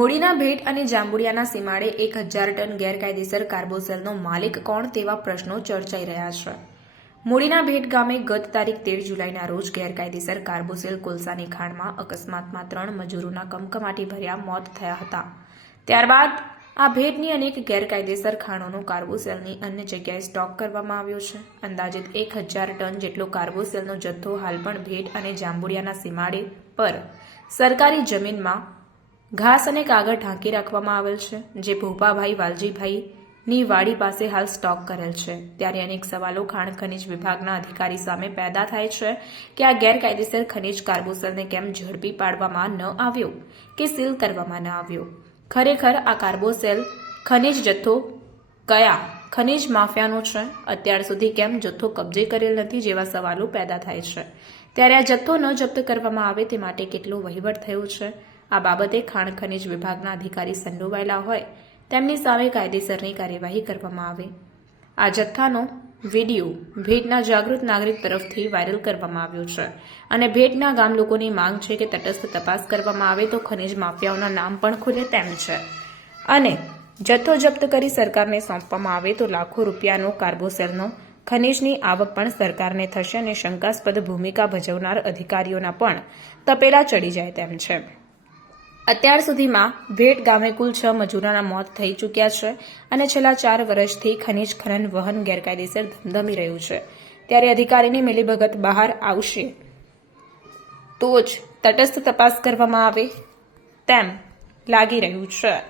મૂડીના ભેટ અને જાંબુડિયાના સીમાડે એક હજાર ટન ગેરકાયદેસર કાર્બોસેલનો માલિક કોણ તેવા પ્રશ્નો ચર્ચાઈ રહ્યા છે. મૂડીના ભેટ ગામે ગત તારીખ તેર જુલાઈના રોજ ગેરકાયદેસર કાર્બોસેલ કોલસાની ખાણમાં અકસ્માતમાં ત્રણ મજૂરોના કમકમાટી ભર્યા મોત થયા હતા. ત્યારબાદ આ ભેટની અનેક ગેરકાયદેસર ખાણોનો કાર્બોસેલની અન્ય જગ્યાએ સ્ટોક કરવામાં આવ્યો છે. અંદાજિત એક હજાર ટન જેટલો કાર્બોસેલનો જથ્થો હાલ પણ ભેટ અને જાંબુડિયાના સીમાડે પર સરકારી જમીનમાં ઘાસ અને કાગળ ઢાંકી રાખવામાં આવેલ છે, જે ભોપાભાઈ વાલજીભાઈની વાડી પાસે હાલ સ્ટોક કરેલ છે. ત્યારે અનેક સવાલો ખાણ ખનિજ વિભાગના અધિકારી સામે પેદા થાય છે કે આ ગેરકાયદેસર ખનિજ કાર્બોસેલને કેમ ઝડપી પાડવામાં ન આવ્યો કે સીલ કરવામાં ન આવ્યો? ખરેખર આ કાર્બોસેલ ખનિજ જથ્થો કયા ખનિજ માફિયાનો છે? અત્યાર સુધી કેમ જથ્થો કબજે કરેલ નથી જેવા સવાલો પેદા થાય છે. ત્યારે આ જથ્થો ન જપ્ત કરવામાં આવે તે માટે કેટલો વહીવટ થયો છે? આ બાબતે ખાણ ખનિજ વિભાગના અધિકારી સંડોવાયેલા હોય તેમની સામે કાયદેસરની કાર્યવાહી કરવામાં આવે. આ જથ્થાનો વીડિયો ભેટના જાગૃત નાગરિક તરફથી વાયરલ કરવામાં આવ્યો છે અને ભેટના ગામ લોકોની માંગ છે કે તટસ્થ તપાસ કરવામાં આવે તો ખનિજ માફિયાઓના નામ પણ ખુલે તેમ છે. અને જથ્થો જપ્ત કરી સરકારને સોંપવામાં આવે તો લાખો રૂપિયાનો કાર્બોસેલનો ખનિજની આવક પણ સરકારને થશે અને શંકાસ્પદ ભૂમિકા ભજવનાર અધિકારીઓના પણ તપેલા ચડી જાય તેમ છે. અત્યાર સુધીમાં ભેટ ગામે કુલ છ મજૂરોના મોત થઈ ચૂક્યા છે અને છેલ્લા ચાર વર્ષથી ખનીજ ખનન વહન ગેરકાયદેસર ધમધમી રહ્યું છે. ત્યારે અધિકારીની મિલીભગત બહાર આવશે તો જ તટસ્થ તપાસ કરવામાં આવે તેમ લાગી રહ્યું છે.